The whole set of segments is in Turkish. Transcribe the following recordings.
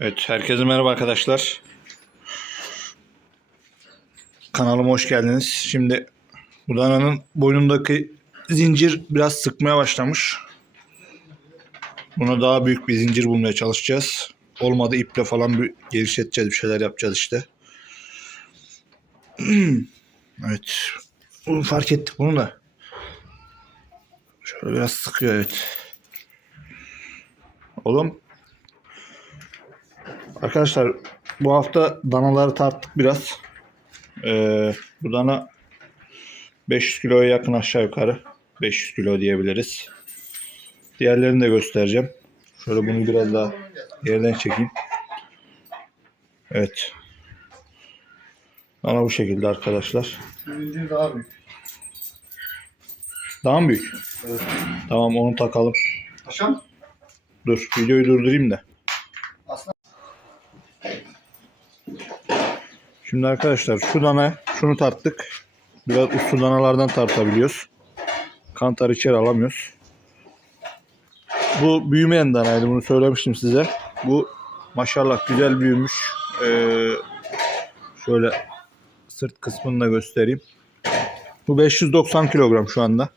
Evet, herkese merhaba arkadaşlar. Kanalıma hoş geldiniz. Şimdi bu dananın boynundaki zincir biraz sıkmaya başlamış. Buna daha büyük bir zincir bulmaya çalışacağız. Olmadı iple falan bir genişleteceğiz, bir şeyler yapacağız işte. evet. Bunu fark ettik bunu da. Şöyle biraz sıkıyor evet. Oğlum Arkadaşlar bu hafta danaları tarttık biraz. Ee, bu dana 500 kiloya yakın aşağı yukarı. 500 kilo diyebiliriz. Diğerlerini de göstereceğim. Şöyle bunu biraz daha yerden çekeyim. Evet. Dana bu şekilde arkadaşlar. Daha büyük. Daha mı büyük? Evet. Tamam onu takalım. Paşam. Dur videoyu durdurayım da. Şimdi arkadaşlar şu dana şunu tarttık. Biraz uslu danalardan tartabiliyoruz. Kantar içeri alamıyoruz. Bu büyümeyen danaydı bunu söylemiştim size. Bu maşallah güzel büyümüş. Ee, şöyle sırt kısmını da göstereyim. Bu 590 kilogram şu anda.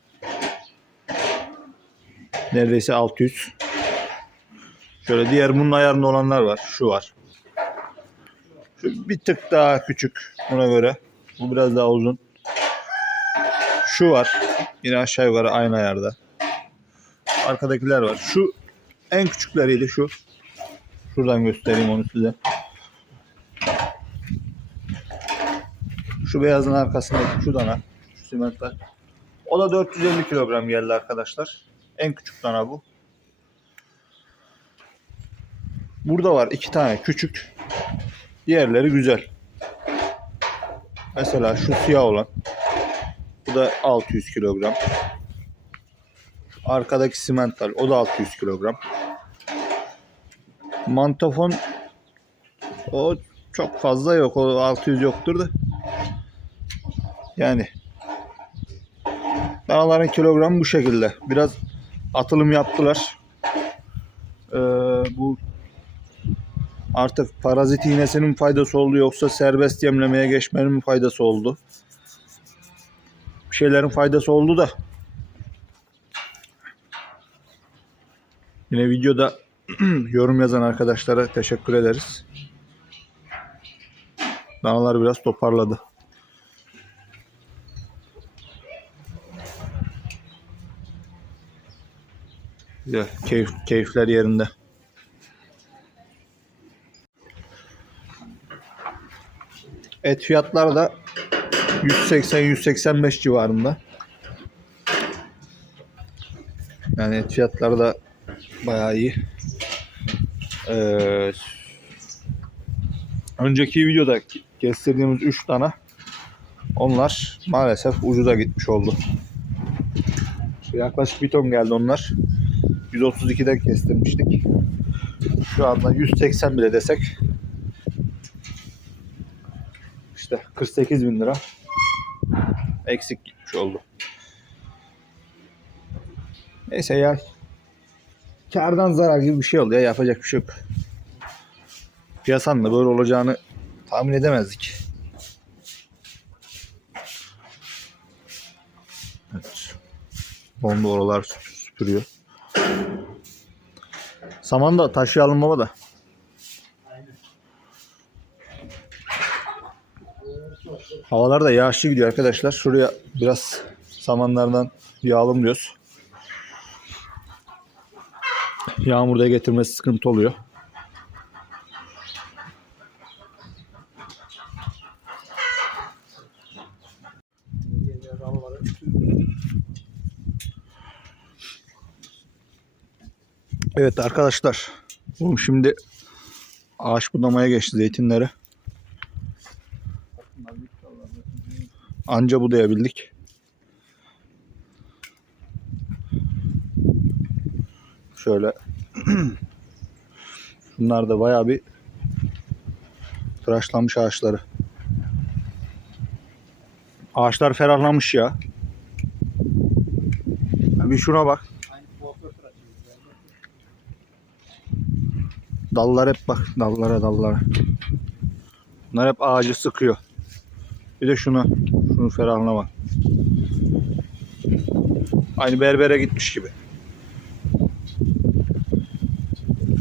Neredeyse 600. Şöyle diğer bunun ayarında olanlar var. Şu var. Bir tık daha küçük buna göre. Bu biraz daha uzun. Şu var. Yine aşağı yukarı aynı ayarda. Arkadakiler var. Şu en küçükleriydi şu. Şuradan göstereyim onu size. Şu beyazın arkasındaki şu dana. Şu simentler. O da 450 kilogram geldi arkadaşlar. En küçük dana bu. Burada var iki tane küçük. Diğerleri güzel. Mesela şu siyah olan. Bu da 600 kilogram. Arkadaki simental. O da 600 kilogram. Mantofon o çok fazla yok. O 600 yoktur da. Yani danaların kilogramı bu şekilde. Biraz atılım yaptılar. Ee, bu artık parazit iğnesinin faydası oldu yoksa serbest yemlemeye geçmenin mi faydası oldu? Bir şeylerin faydası oldu da. Yine videoda yorum yazan arkadaşlara teşekkür ederiz. Danalar biraz toparladı. Güzel, keyif, keyifler yerinde. Et fiyatları da 180-185 civarında. Yani et fiyatları da bayağı iyi. Ee, önceki videoda kestirdiğimiz 3 tane onlar maalesef ucuza gitmiş oldu. Yaklaşık bir ton geldi onlar. 132'den kestirmiştik. Şu anda 180 bile desek işte 48 bin lira eksik gitmiş oldu. Neyse ya kardan zarar gibi bir şey oldu ya yapacak bir şey yok. Piyasanın da böyle olacağını tahmin edemezdik. Evet. Bomba oralar süp- süpürüyor. Saman da taşıyalım baba da. Havalar da yağışlı gidiyor arkadaşlar. Şuraya biraz samanlardan yağalım diyoruz. Yağmurda getirmesi sıkıntı oluyor. Evet arkadaşlar. Şimdi ağaç budamaya geçti zeytinlere. Anca budayabildik. Şöyle Bunlar da bayağı bir tıraşlanmış ağaçları. Ağaçlar ferahlamış ya. Bir şuna bak. Dallar hep bak dallara dallara. Bunlar hep ağacı sıkıyor. Bir de şuna. Şunun ferahlığına bak. Aynı berbere gitmiş gibi.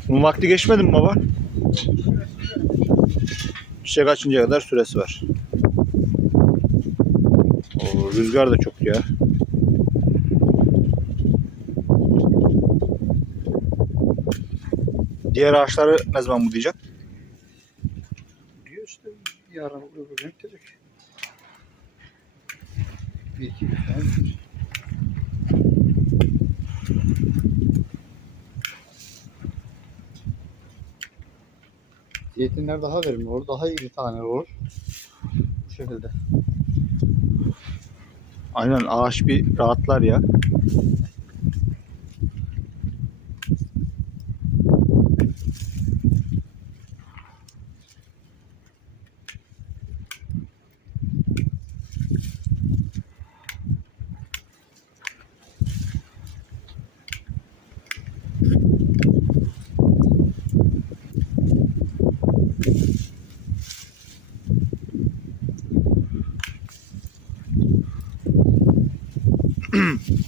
Bunun vakti geçmedi mi baba? Çiçek açıncaya kadar süresi var. Oo, rüzgar da çok ya. Diğer ağaçları ne zaman budayacaksın? Diyor işte yarın öbür gün gidecek. Bir iki gün sonra gidecek. Zeytinler daha verimli olur. Daha iyi bir tane olur. Bu şekilde. Aynen ağaç bir rahatlar ya.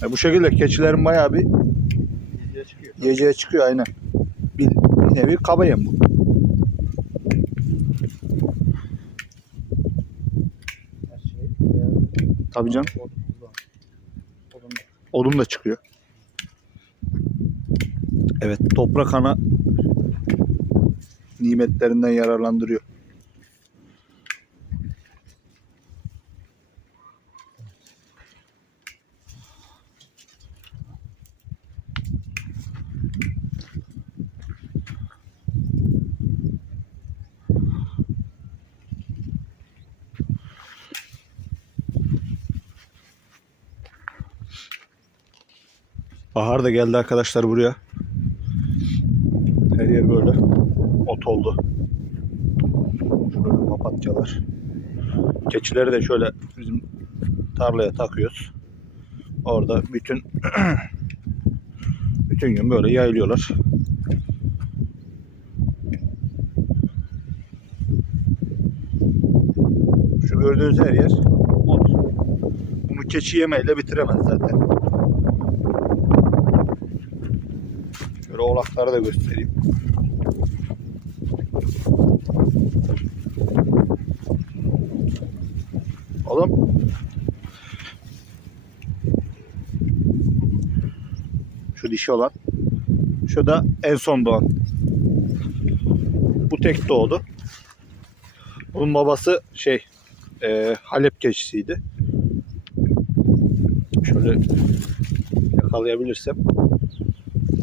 E bu şekilde keçilerin bayağı bir Diye çıkıyor. yiyeceğe çıkıyor aynen. Bir, bir nevi kaba yem bu. Şey. Tabii canım. Odun da çıkıyor. Evet toprak ana nimetlerinden yararlandırıyor. Bahar da geldi arkadaşlar buraya. Her yer böyle ot oldu. Şöyle papatyalar. Keçileri de şöyle bizim tarlaya takıyoruz. Orada bütün bütün gün böyle yayılıyorlar. Şu gördüğünüz her yer ot. Bunu keçi yemeyle bitiremez zaten. Şöyle oğlakları da göstereyim. Oğlum. Şu dişi olan. Şu da en son doğan. Bu tek doğdu. Bunun babası şey e, Halep keçisiydi. Şöyle yakalayabilirsem.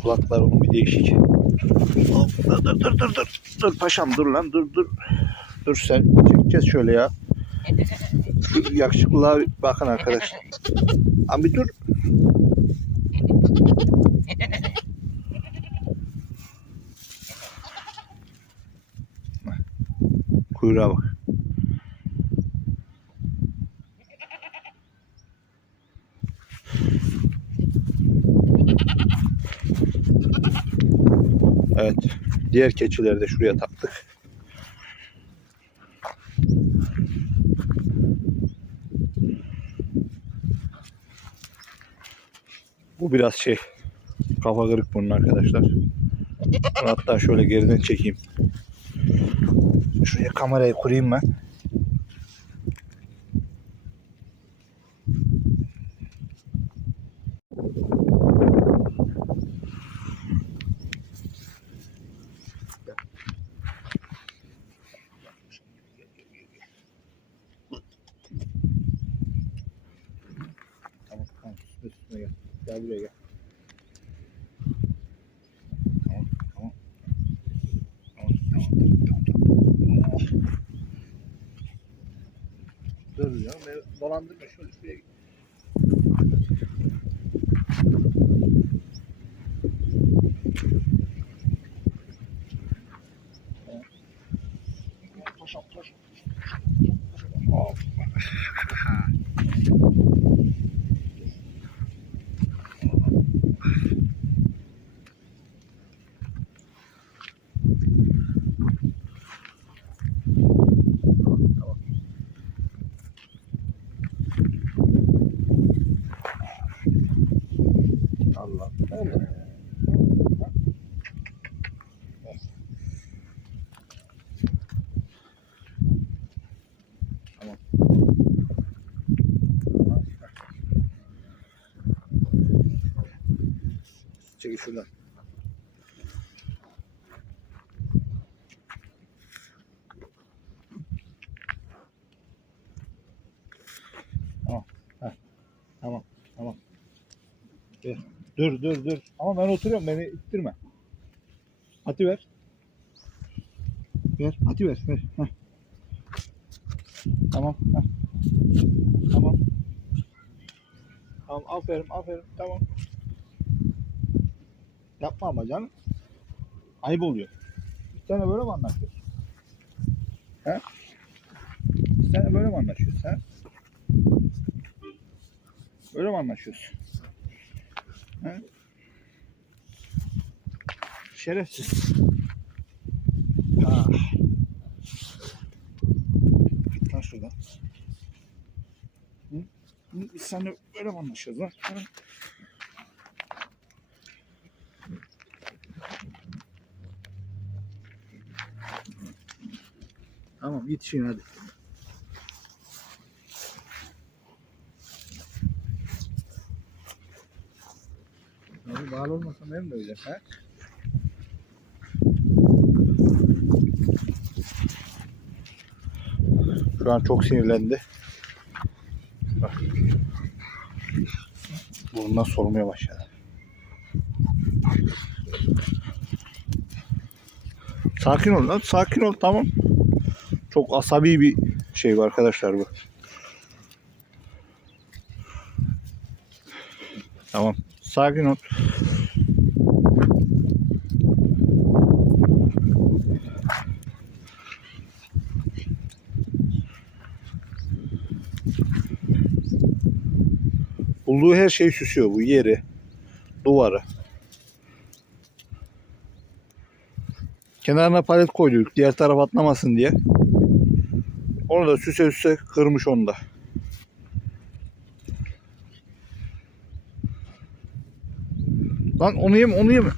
Kulaklar onun bir değişik. Dur dur dur dur dur. Dur paşam dur lan dur dur. Dur sen çekeceğiz şöyle ya. Yakışıklılığa bakın arkadaş. Abi dur. Kuyruğa bak. Evet. Diğer keçileri de şuraya taktık. Bu biraz şey kafa kırık bunun arkadaşlar. Hatta şöyle geriden çekeyim. Şuraya kamerayı kurayım ben. Tamam tamam üstüne üstüne gel. Buraya gel. Dur ya dolandırma şöyle şuraya git. Şuradan. Tamam. Heh. Tamam. Tamam. Dur. Dur dur dur. Ama ben oturuyorum beni ittirme. Ati ver. Ver. Ati ver. ver. Tamam. Heh. Tamam. Tamam aferin aferin tamam. Yapma ama. Ayıp oluyor. Bir tane böyle mi anlaşıyoruz? He? Bir tane böyle mi anlaşıyoruz? He? Böyle mi anlaşıyoruz? He? Şerefsiz. Ah. Git lan şuradan. Hı, Biz seninle böyle mi anlaşıyoruz lan? Tamam yetişin hadi. Abi bağlı olmasam benim de öyle. He? Şu an çok sinirlendi. Bak. Sormaya başladı. Sakin ol lan. Sakin ol tamam. Çok asabi bir şey bu arkadaşlar bu. Tamam. Sakin ol. Bulduğu her şeyi süsüyor bu yeri, duvarı. Kenarına palet koyduk diğer taraf atlamasın diye. Onu da süse süse kırmış onu da. Lan onu yeme onu yeme.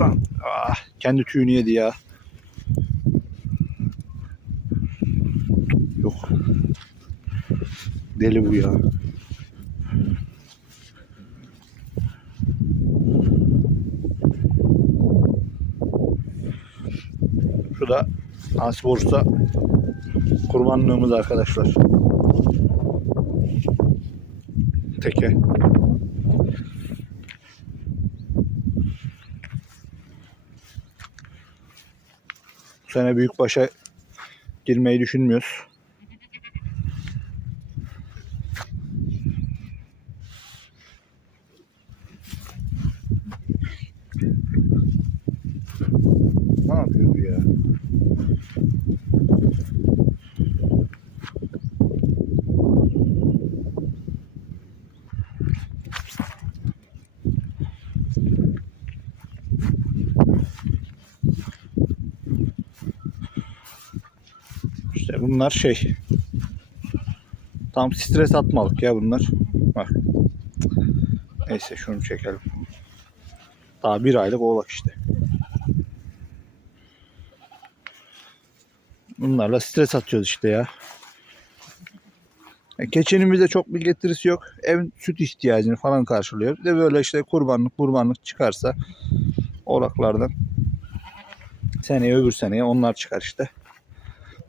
Lan ah, kendi tüyünü yedi ya. Yok. Deli bu ya. Şu da nasip olursa kurbanlığımız arkadaşlar. Teke. Bu sene büyükbaşa girmeyi düşünmüyoruz. Ne yapıyor bu ya? İşte bunlar şey. Tam stres atmalık ya bunlar. Bak. Neyse şunu çekelim. Daha bir aylık oğlak işte. Bunlarla stres atıyoruz işte ya. E, Keçinin bize çok bir getirisi yok. Ev süt ihtiyacını falan karşılıyor. Bir de böyle işte kurbanlık kurbanlık çıkarsa oğlaklardan seneye öbür seneye onlar çıkar işte.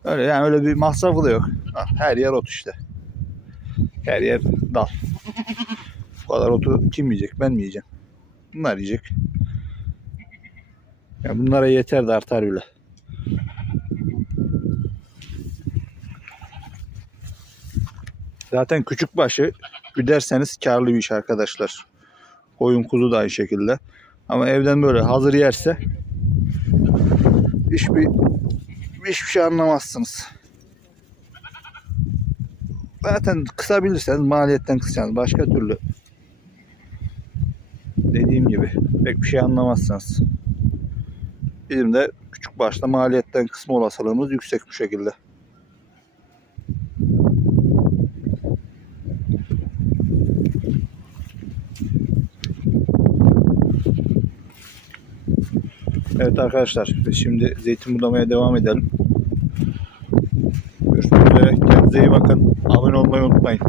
Öyle yani öyle bir masrafı da yok. Her yer ot işte. Her yer dal. Bu kadar otu kim yiyecek? Ben mi yiyeceğim? Bunlar yiyecek. Ya bunlara yeter de artar bile. Zaten küçük başı güderseniz karlı bir iş arkadaşlar. Koyun kuzu da aynı şekilde. Ama evden böyle hazır yerse hiçbir hiçbir şey anlamazsınız. Zaten kısabilirseniz maliyetten kısacaksınız. Başka türlü dediğim gibi pek bir şey anlamazsınız. Bizim de küçük başta maliyetten kısma olasılığımız yüksek bu şekilde. Evet arkadaşlar şimdi zeytin budamaya devam edelim. Kendinize iyi bakın. Abone olmayı unutmayın.